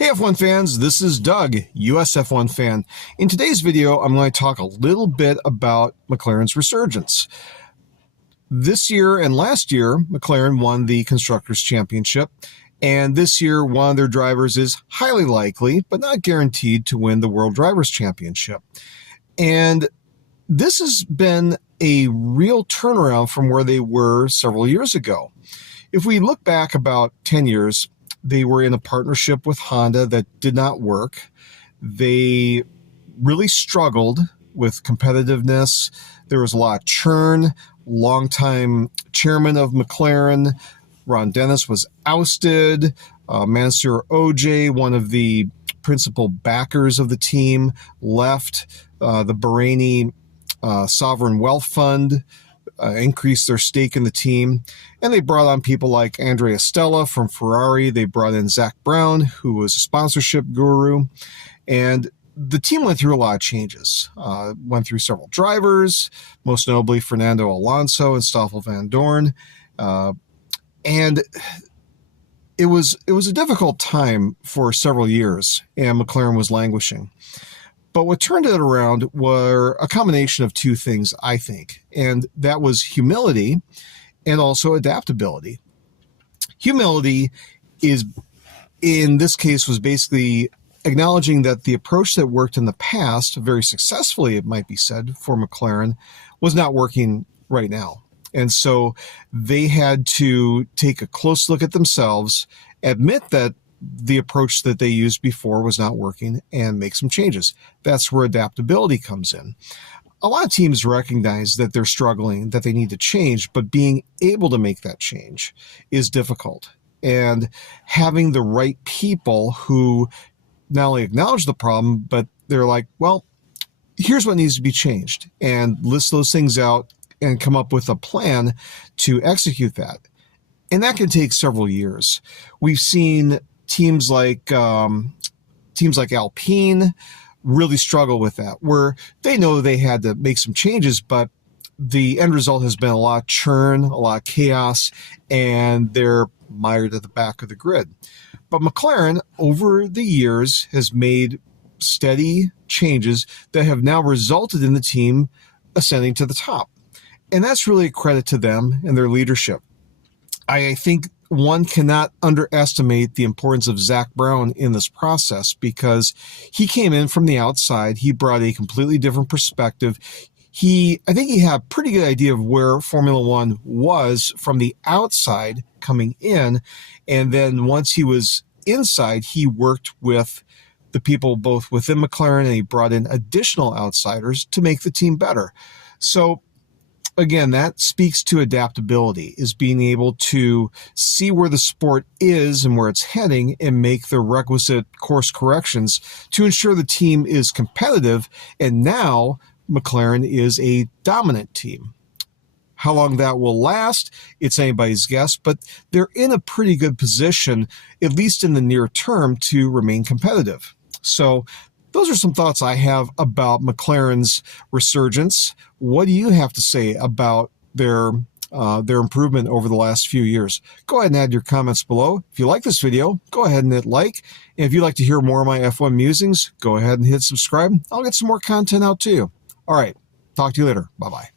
Hey F1 fans, this is Doug, US F1 fan. In today's video, I'm going to talk a little bit about McLaren's Resurgence. This year and last year, McLaren won the Constructors' Championship, and this year one of their drivers is highly likely, but not guaranteed, to win the World Drivers' Championship. And this has been a real turnaround from where they were several years ago. If we look back about 10 years, they were in a partnership with Honda that did not work. They really struggled with competitiveness. There was a lot of churn. Longtime chairman of McLaren, Ron Dennis, was ousted. Mansur Ojay, one of the principal backers of the team, left. The Bahraini Sovereign Wealth Fund increased their stake in the team, and they brought on people like Andrea Stella from Ferrari. They brought in Zach Brown, who was a sponsorship guru, and the team went through a lot of changes. Went through several drivers, most notably Fernando Alonso and Stoffel Van Dorn, and it was a difficult time for several years, and McLaren was languishing. But what turned it around were a combination of two things, I think, and that was humility and also adaptability. Humility is, in this case, was basically acknowledging that the approach that worked in the past, very successfully, it might be said, for McLaren, was not working right now. And so they had to take a close look at themselves, admit that the approach that they used before was not working, and make some changes. That's where adaptability comes in. A lot of teams recognize that they're struggling, that they need to change, but being able to make that change is difficult. And having the right people who not only acknowledge the problem, but they're like, well, here's what needs to be changed, and list those things out and come up with a plan to execute that. And that can take several years. We've seen teams like Alpine really struggle with that, where they know they had to make some changes, but the end result has been a lot of churn, a lot of chaos, and they're mired at the back of the grid. But McLaren, over the years, has made steady changes that have now resulted in the team ascending to the top. And that's really a credit to them and their leadership. I think one cannot underestimate the importance of Zach Brown in this process, because he came in from the outside. He brought a completely different perspective. I think he had a pretty good idea of where Formula One was from the outside coming in. And then once he was inside, he worked with the people both within McLaren, and he brought in additional outsiders to make the team better. So again, that speaks to adaptability, is being able to see where the sport is and where it's heading and make the requisite course corrections to ensure the team is competitive. And now McLaren is a dominant team. How long that will last, it's anybody's guess, but they're in a pretty good position, at least in the near term, to remain competitive. So those are some thoughts I have about McLaren's Resurgence. What do you have to say about their improvement over the last few years? Go ahead and add your comments below. If you like this video, go ahead and hit like. And if you'd like to hear more of my F1 musings, go ahead and hit subscribe. I'll get some more content out to you. All right, talk to you later. Bye-bye.